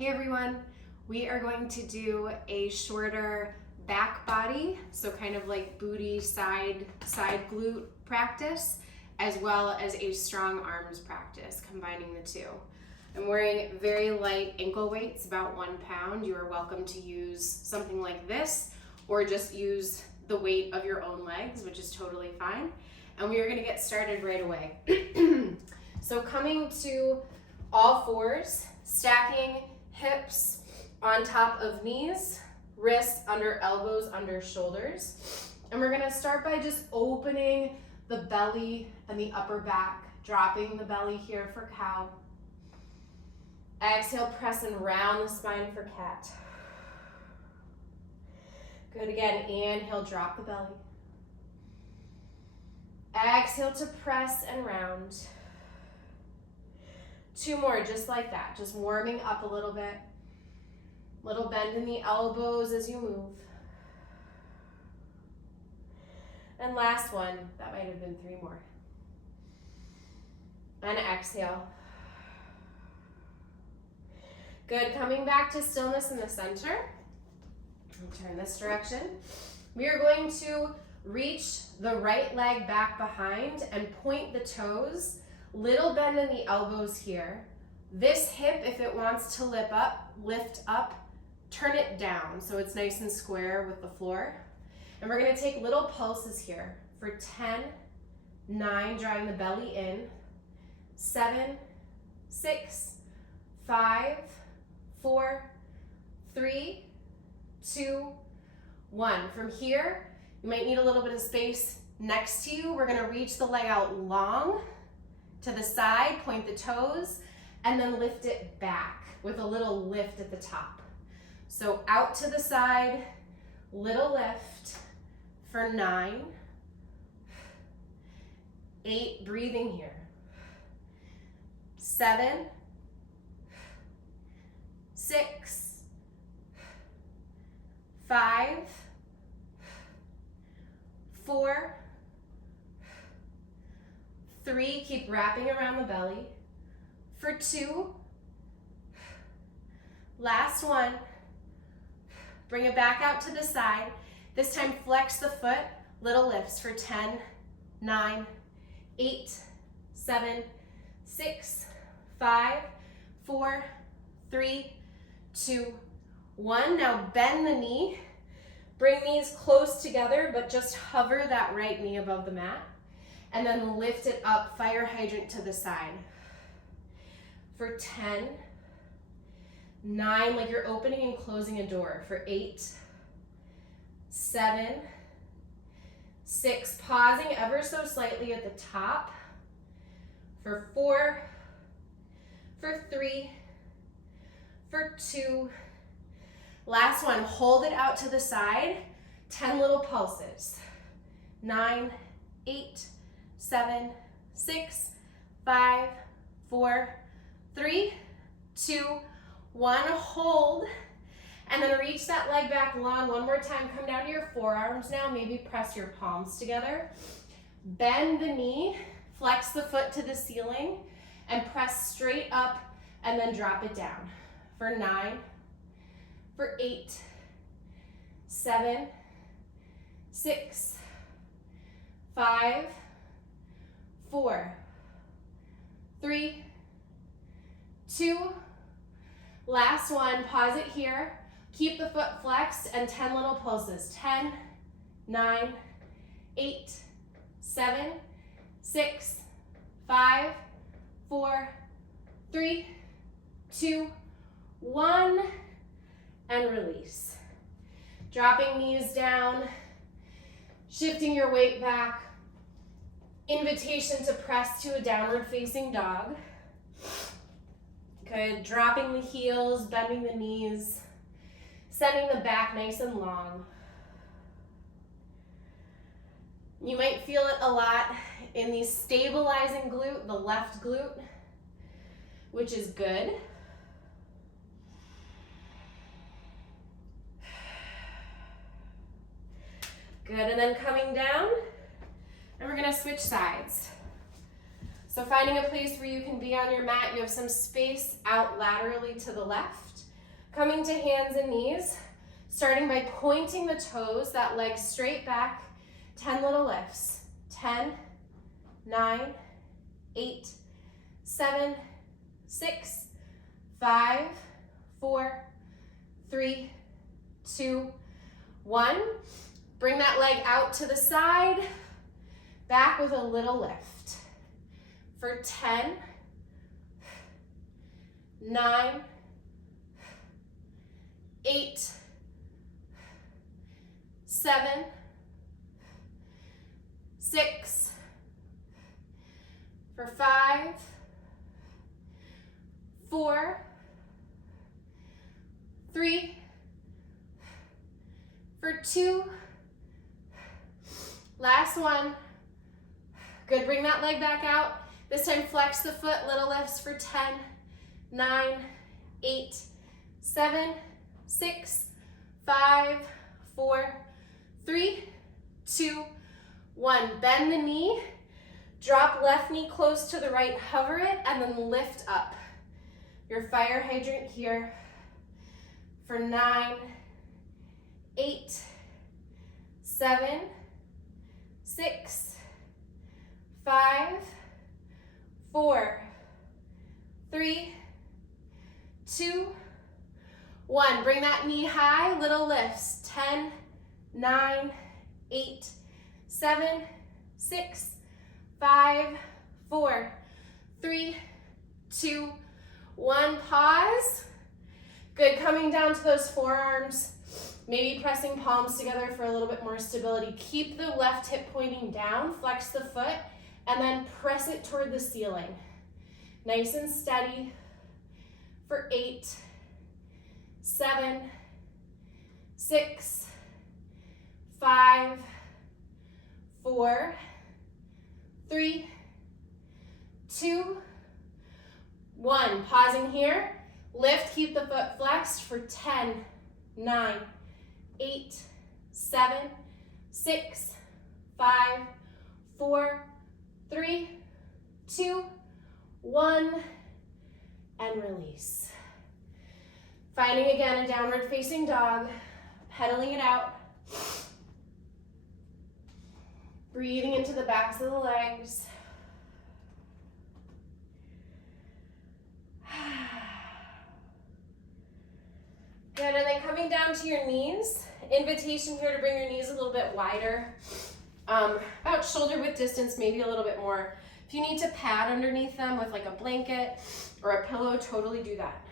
Hey everyone, we are going to do a shorter back body, so kind of like booty side glute practice, as well as a strong arms practice, combining the two. I'm wearing very light ankle weights, about 1 pound. You are welcome to use something like this, or just use the weight of your own legs, which is totally fine. And we are gonna get started right away. So coming to all fours, stacking hips on top of knees, wrists under elbows, under shoulders. And we're gonna start by just opening the belly and the upper back, dropping the belly here for cow. Exhale, press and round the spine for cat. Good, again, inhale, drop the belly. Exhale to press and round. 2 more, just like that, just warming up a little bit. Little bend in the elbows as you move. And last one, that might have been 3 more. And exhale. Good, coming back to stillness in the center. Turn this direction. We are going to reach the right leg back behind and point the toes. Little bend in the elbows here. This hip, if it wants to lift up, turn it down so it's nice and square with the floor. And we're gonna take little pulses here for 10, 9, drawing the belly in, 7, 6, 5, 4, 3, 2, 1. From here, you might need a little bit of space next to you. We're gonna reach the leg out long to the side, point the toes, and then lift it back with a little lift at the top. So out to the side, little lift for 9, 8, breathing here, 7, 6, 5, 4, 3, keep wrapping around the belly, for 2, last 1, bring it back out to the side, this time flex the foot, little lifts for 10, 9, 8, 7, 6, 5, 4, 3, 2, 1. Now bend the knee, bring knees close together, but just hover that right knee above the mat. And then lift it up, fire hydrant to the side. For 10, 9, like you're opening and closing a door. For 8, 7, 6, pausing ever so slightly at the top. For 4, for 3, for 2, last one, hold it out to the side, 10 little pulses. 9, 8, 7, 6, 5, 4, 3, 2, 1, hold, and then reach that leg back long. One more time, come down to your forearms now, maybe press your palms together. Bend the knee, flex the foot to the ceiling, and press straight up, and then drop it down. For 9, for 8, 7, 6, 5, 4, 3, 2, last one, pause it here, keep the foot flexed, and 10 little pulses, 10, 9, 8, 7, 6, 5, 4, 3, 2, 1, and release. Dropping knees down, shifting your weight back, invitation to press to a downward facing dog. Good, dropping the heels, bending the knees, sending the back nice and long. You might feel it a lot in the stabilizing glute, the left glute, which is good. Good, and then coming down, and we're gonna switch sides. So finding a place where you can be on your mat, you have some space out laterally to the left, Coming to hands and knees, starting by pointing the toes, that leg straight back, 10 little lifts. 10, 9, 8, 7, 6, 5, 4, 3, 2, 1. Bring that leg out to the side, back with a little lift. For 10, 9, 8, 7, 6, for 5, 4, 3, for 2, last one. Good, bring that leg back out. This time flex the foot, little lifts for 10, 9, 8, 7, 6, 5, 4, 3, 2, 1. Bend the knee, drop left knee close to the right, hover it, and then lift up. Your fire hydrant here for 9, 8, 7, 6, 5, 4, 3, 2, 1. Bring that knee high, little lifts. 10, 9, 8, 7, 6, 5, 4, 3, 2, 1. Pause. Good, coming down to those forearms, maybe pressing palms together for a little bit more stability. Keep the left hip pointing down, flex the foot, and then press it toward the ceiling. Nice and steady for 8, 7, 6, 5, 4, 3, 2, 1. Pausing here. Lift, keep the foot flexed for 10, 9, 8, 7, 6, 5, 4, 3, 2, 1, and release. Finding again a downward facing dog, pedaling it out. Breathing into the backs of the legs. Good, and then coming down to your knees. Invitation here to bring your knees a little bit wider. About shoulder width distance, maybe a little bit more. If you need to pad underneath them with like a blanket or a pillow, totally do that.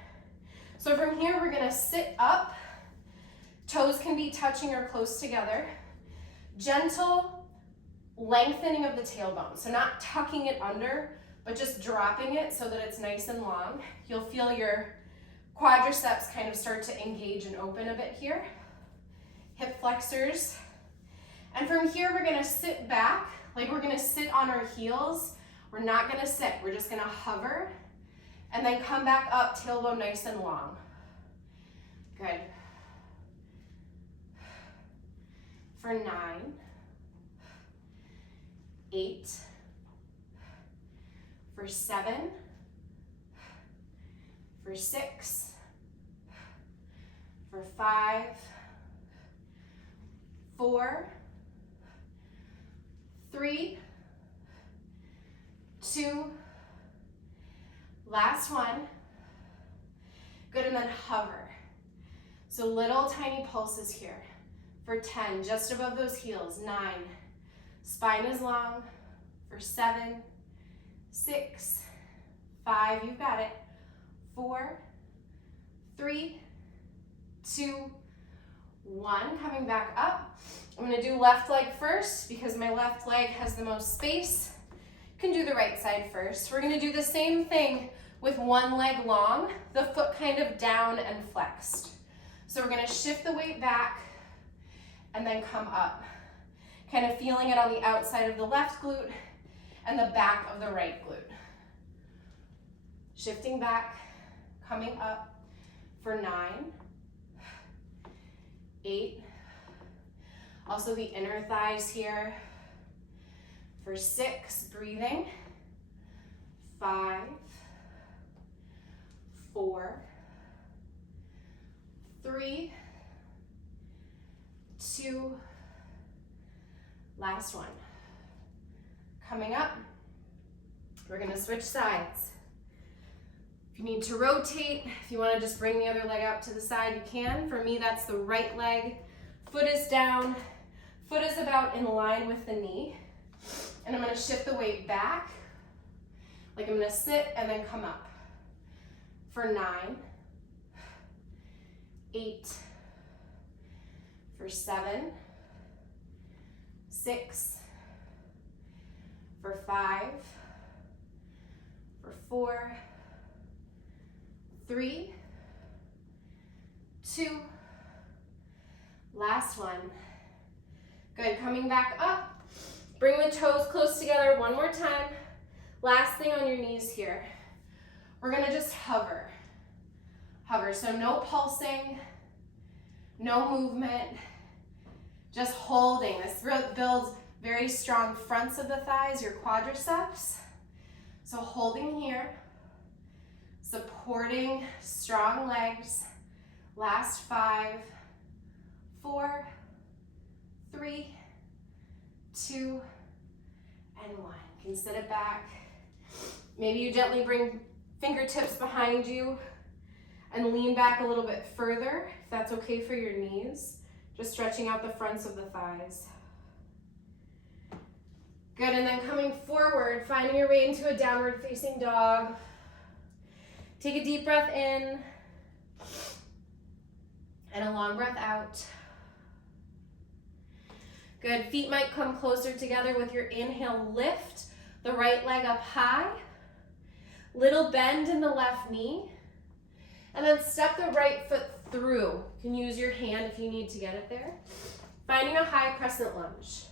So from here, we're gonna sit up. Toes can be touching or close together. Gentle lengthening of the tailbone. So not tucking it under, but just dropping it so that it's nice and long. You'll feel your quadriceps kind of start to engage and open a bit here. Hip flexors. And from here, we're gonna sit back, like we're gonna sit on our heels. We're not gonna sit, we're just gonna hover, and then come back up, tailbone nice and long. Good. For 9, 8, for 7, for 6, for 5, 4, 3, 2, last one. Good, and then hover. So little tiny pulses here. For 10, just above those heels. 9, spine is long. For 7, 6, 5, you've got it. 4, 3, 2, 1. Coming back up. I'm gonna do left leg first because my left leg has the most space. You can do the right side first. We're gonna do the same thing with one leg long, the foot kind of down and flexed. So we're gonna shift the weight back and then come up. Kind of feeling it on the outside of the left glute and the back of the right glute. Shifting back, coming up for 9, 8, also the inner thighs here. For 6, breathing. 5, 4, 3, 2, last one. Coming up, we're gonna switch sides. If you need to rotate, if you wanna just bring the other leg out to the side, you can. For me, that's the right leg. Foot is down, foot is about in line with the knee. And I'm gonna shift the weight back, like I'm gonna sit and then come up. For 9, 8, for 7, 6, for 5, for 4, 3, 2, last one. Good, coming back up. Bring the toes close together one more time. Last thing on your knees here. We're gonna just hover. Hover, so no pulsing, no movement, just holding. This builds very strong fronts of the thighs, your quadriceps. So holding here, supporting strong legs. Last 5, 4, 3, 2, and 1. You can sit it back. Maybe you gently bring fingertips behind you and lean back a little bit further, if that's okay for your knees. Just stretching out the fronts of the thighs. Good, and then coming forward, finding your way into a downward facing dog. Take a deep breath in and a long breath out. Good, feet might come closer together with your inhale, lift the right leg up high. Little bend in the left knee. And then step the right foot through. You can use your hand if you need to get it there. Finding a high crescent lunge.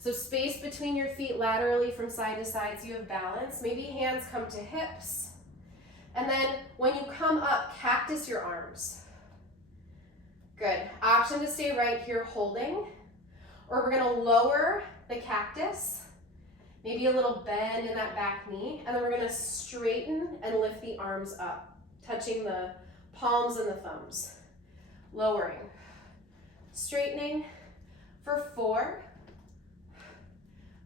So space between your feet laterally from side to side so you have balance. Maybe hands come to hips. And then when you come up, cactus your arms. Good. Option to stay right here holding. Or we're gonna lower the cactus. Maybe a little bend in that back knee. And then we're gonna straighten and lift the arms up, touching the palms and the thumbs. Lowering. Straightening for 4,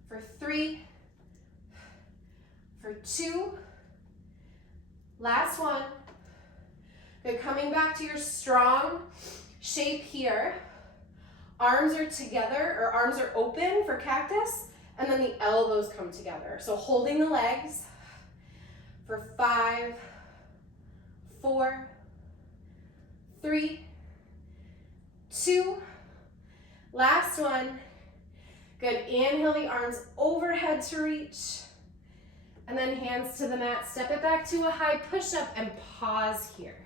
for 3, for 2, last one. Good, coming back to your strong shape here. Arms are together, or arms are open for cactus, and then the elbows come together. So holding the legs for 5, 4, 3, 2, last one. Good, inhale the arms overhead to reach, and then hands to the mat. Step it back to a high push-up and pause here.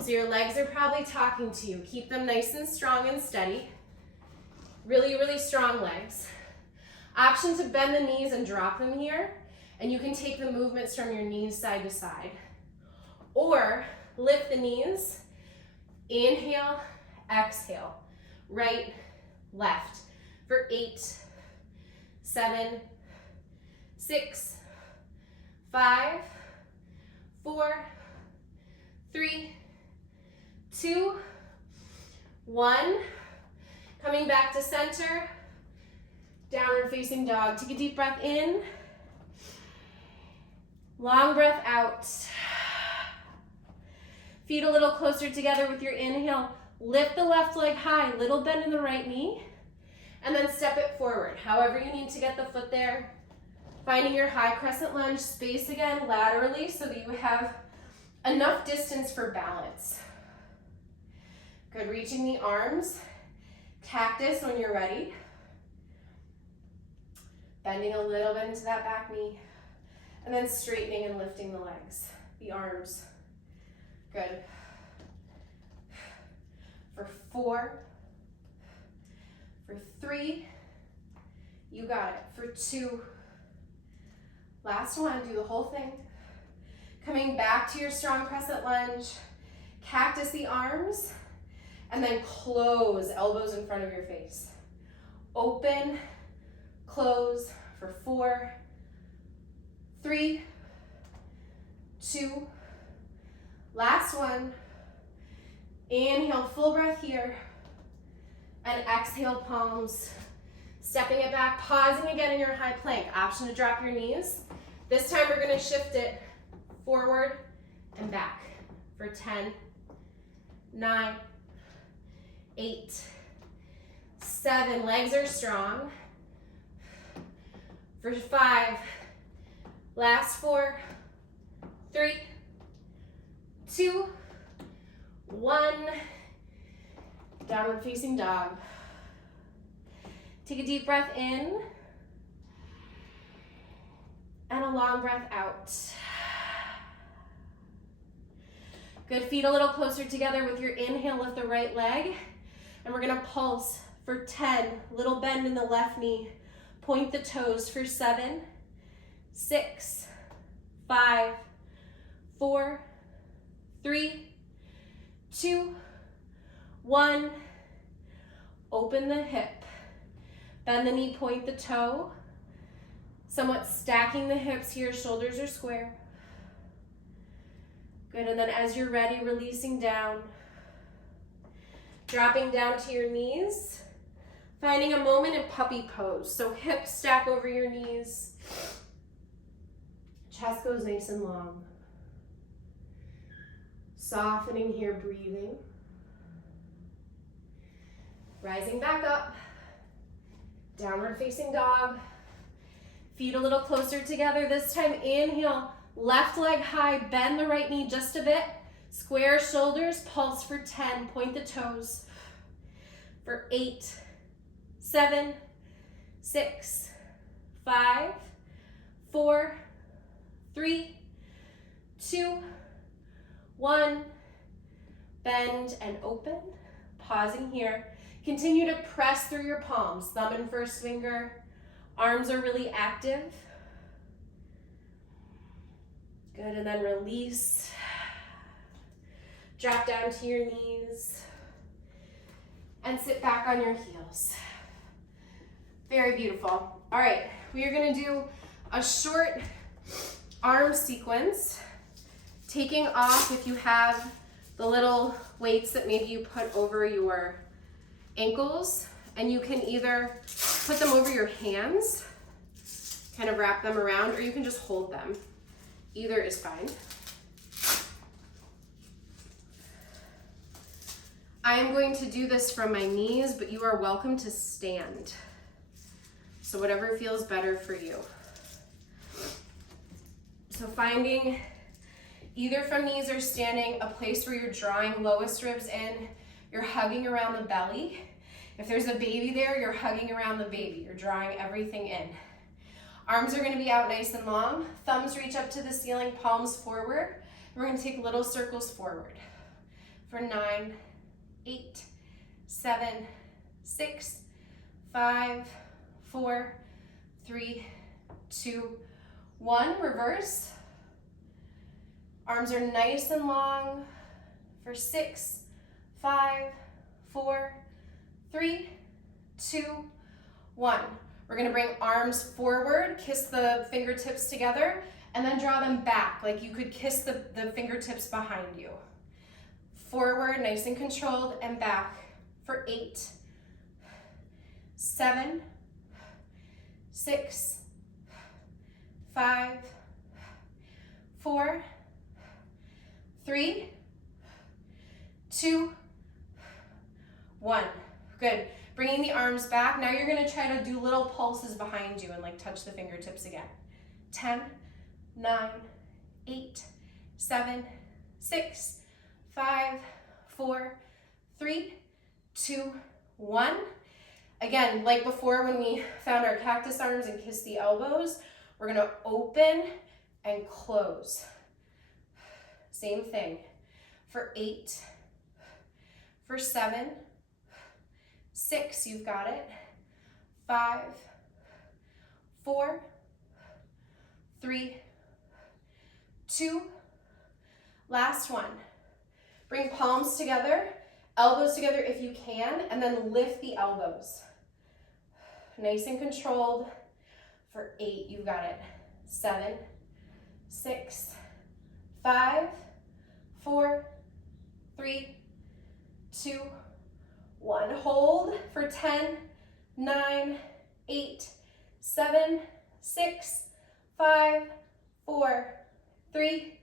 So your legs are probably talking to you. Keep them nice and strong and steady. Really, really strong legs. Option to bend the knees and drop them here, and you can take the movements from your knees side to side. Or lift the knees, inhale, exhale, right, left, for 8, 7, 6, 5, 4, 3, 2, 1. Coming back to center, downward facing dog. Take a deep breath in, long breath out. Feet a little closer together with your inhale. Lift the left leg high, little bend in the right knee, and then step it forward. However you need to get the foot there. Finding your high crescent lunge, space again laterally so that you have enough distance for balance. Good, reaching the arms. Cactus when you're ready. Bending a little bit into that back knee. And then straightening and lifting the legs, the arms. Good. For 4, for 3, you got it. For 2, last one, do the whole thing. Coming back to your strong crescent lunge, cactus the arms, and then close, elbows in front of your face. Open, close for 4, 3, 2, last one. Inhale, full breath here. And exhale, palms. Stepping it back, pausing again in your high plank. Option to drop your knees. This time we're gonna shift it forward and back for 10, 9, 8, 7. Legs are strong. For 5, last 4, 3, 2, 1. Downward facing dog. Take a deep breath in and a long breath out. Good, feet a little closer together. With your inhale, lift the right leg, and we're gonna pulse for 10. Little bend in the left knee. Point the toes for 7, 6, 5, 4, 3, 2, 1. Open the hip. Bend the knee, point the toe. Somewhat stacking the hips here, shoulders are square. Good, and then as you're ready, releasing down. Dropping down to your knees. Finding a moment in puppy pose. So hips stack over your knees. Chest goes nice and long. Softening here, breathing. Rising back up. Downward facing dog. Feet a little closer together. This time, inhale, left leg high, bend the right knee just a bit. Square shoulders, pulse for 10. Point the toes. For 8, 7, 6, 5, 4, 3, 2, 1. Bend and open. Pausing here. Continue to press through your palms, thumb and first finger. Arms are really active. Good, and then release. Drop down to your knees. And sit back on your heels. Very beautiful. All right, we are gonna do a short arm sequence. Taking off, if you have the little weights that maybe you put over your ankles, and you can either put them over your hands, kind of wrap them around, or you can just hold them. Either is fine. I am going to do this from my knees, but you are welcome to stand. So whatever feels better for you. So finding either from knees or standing a place where you're drawing lowest ribs in, you're hugging around the belly. If there's a baby there, you're hugging around the baby. You're drawing everything in. Arms are gonna be out nice and long. Thumbs reach up to the ceiling, palms forward. We're gonna take little circles forward. For 9, 8, 7, 6, 5, 4, 3, 2, 1. Reverse. Arms are nice and long. For 6, 5, 4, 3, 2, 1. We're gonna bring arms forward, kiss the fingertips together, and then draw them back, like you could kiss the fingertips behind you. Forward, nice and controlled, and back for 8, 7, 6, 5, 4, 3, 2, 1. Good. Bringing the arms back. Now you're going to try to do little pulses behind you and like touch the fingertips again. 10, 9, 8, 7, 6, 5, 4, 3, 2, 1. Again, like before when we found our cactus arms and kissed the elbows, we're going to open and close. Same thing. For 8, for 7, 6, you've got it. 5, 4, 3, 2, last one. Bring palms together, elbows together if you can, and then lift the elbows. Nice and controlled. For 8, you've got it. 7, 6, 5, 4, 3, 2, 1. Hold for 10, 9, 8, 7, 6, 5, 4, 3,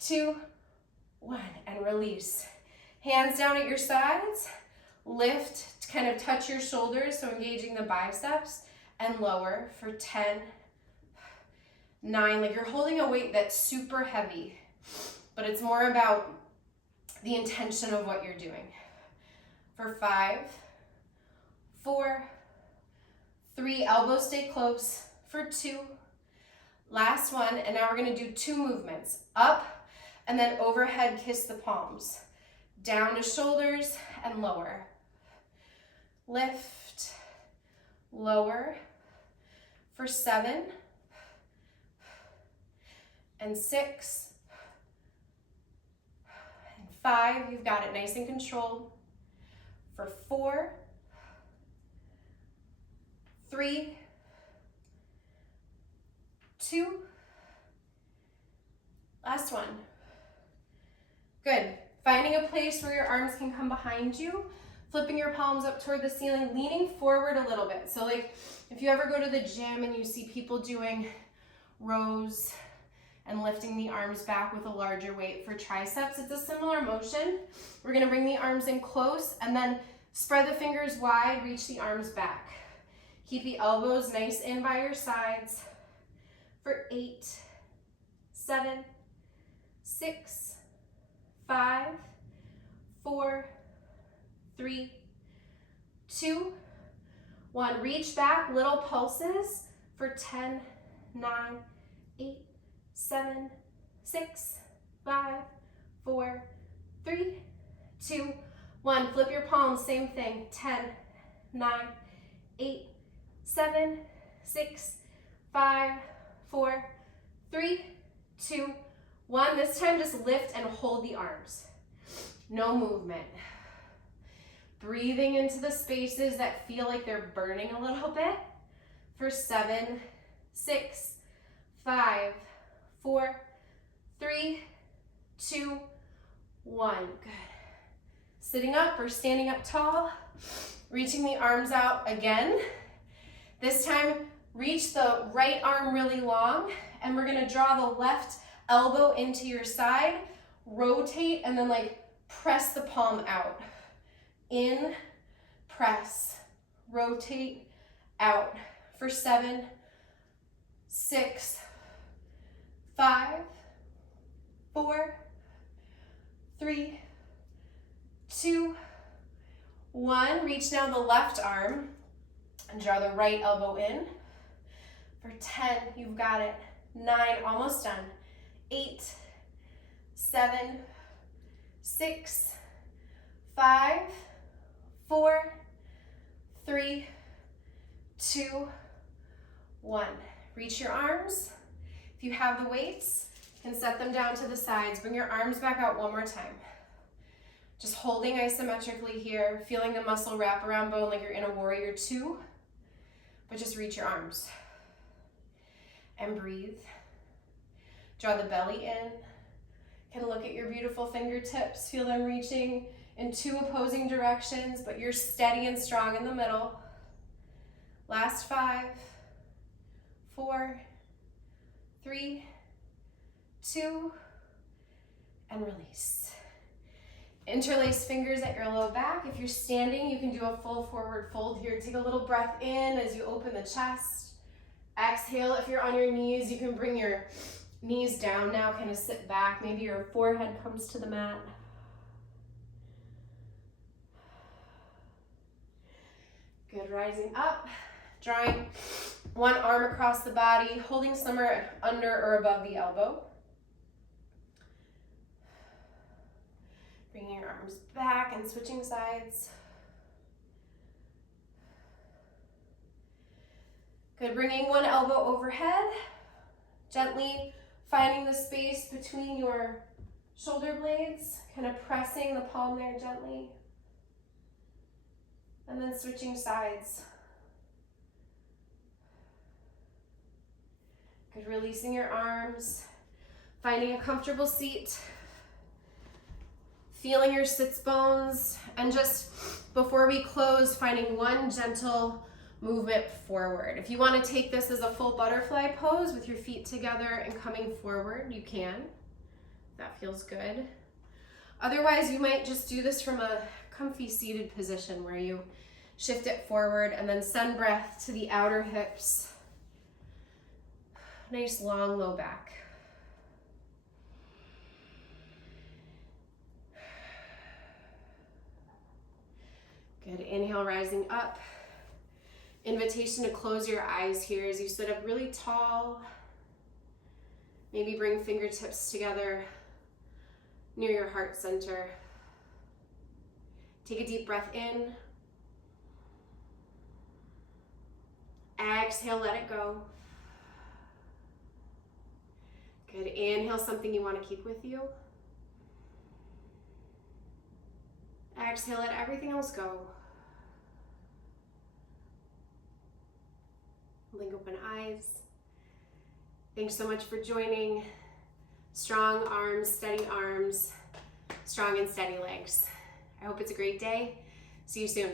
2, 1. And release. Hands down at your sides. Lift to kind of touch your shoulders, so engaging the biceps, and lower for 10, 9. Like you're holding a weight that's super heavy, but it's more about the intention of what you're doing. For 5, 4, 3, elbows stay close. For 2, last one, and now we're gonna do 2 movements. Up, and then overhead kiss the palms. Down to shoulders, and lower. Lift, lower. For 7, and 6, and 5, you've got it nice and controlled. For 4, 3, 2, last one. Good. Finding a place where your arms can come behind you, flipping your palms up toward the ceiling, leaning forward a little bit. So like if you ever go to the gym and you see people doing rows and lifting the arms back with a larger weight for triceps, it's a similar motion. We're gonna bring the arms in close and then spread the fingers wide, reach the arms back. Keep the elbows nice in by your sides. For 8, 7, 6, 5, 4, 3, 2, 1. Reach back, little pulses for 10, 9, 8, 7, 6, 5, 4, 3, 2, 1. Flip your palms, same thing. 10, 9, 8, 7, 6, 5, 4, 3, 2, 1. This time just lift and hold the arms. No movement. Breathing into the spaces that feel like they're burning a little bit. For 7, 6, 5, 4, 3, 2, 1. Good. Sitting up or standing up tall. Reaching the arms out again. This time, reach the right arm really long, and we're gonna draw the left elbow into your side, rotate, and then like press the palm out. In, press, rotate, out. For 7, 6, 5, 4, 3, 2, 1. Reach now the left arm and draw the right elbow in. For 10, you've got it. 9, almost done. 8, 7, 6, 5, 4, 3, 2, 1. Reach your arms. If you have the weights, you can set them down to the sides. Bring your arms back out one more time. Just holding isometrically here, feeling the muscle wrap around bone like you're in a warrior 2, but just reach your arms. And breathe. Draw the belly in. Can look at your beautiful fingertips. Feel them reaching in 2 opposing directions, but you're steady and strong in the middle. Last 5, 4, 3, 2, and release. Interlace fingers at your low back. If you're standing, you can do a full forward fold here. Take a little breath in as you open the chest. Exhale. If you're on your knees, you can bring your knees down now, kind of sit back. Maybe your forehead comes to the mat. Good, rising up, drawing one arm across the body, holding somewhere under or above the elbow. Bringing your arms back and switching sides. Good, bringing one elbow overhead, gently finding the space between your shoulder blades, kind of pressing the palm there gently. And then switching sides. Good, releasing your arms, finding a comfortable seat. feeling your sits bones, and just before we close, finding one gentle movement forward. If you want to take this as a full butterfly pose with your feet together and coming forward, you can. That feels good. Otherwise, you might just do this from a comfy seated position where you shift it forward and then send breath to the outer hips. Nice long low back. Good, inhale, rising up. Invitation to close your eyes here as you sit up really tall. Maybe bring fingertips together near your heart center. Take a deep breath in. Exhale, let it go. Good, inhale something you want to keep with you. Exhale, let everything else go. Blink open eyes. Thanks so much for joining. Strong arms, strong and steady legs. I hope it's a great day. See you soon.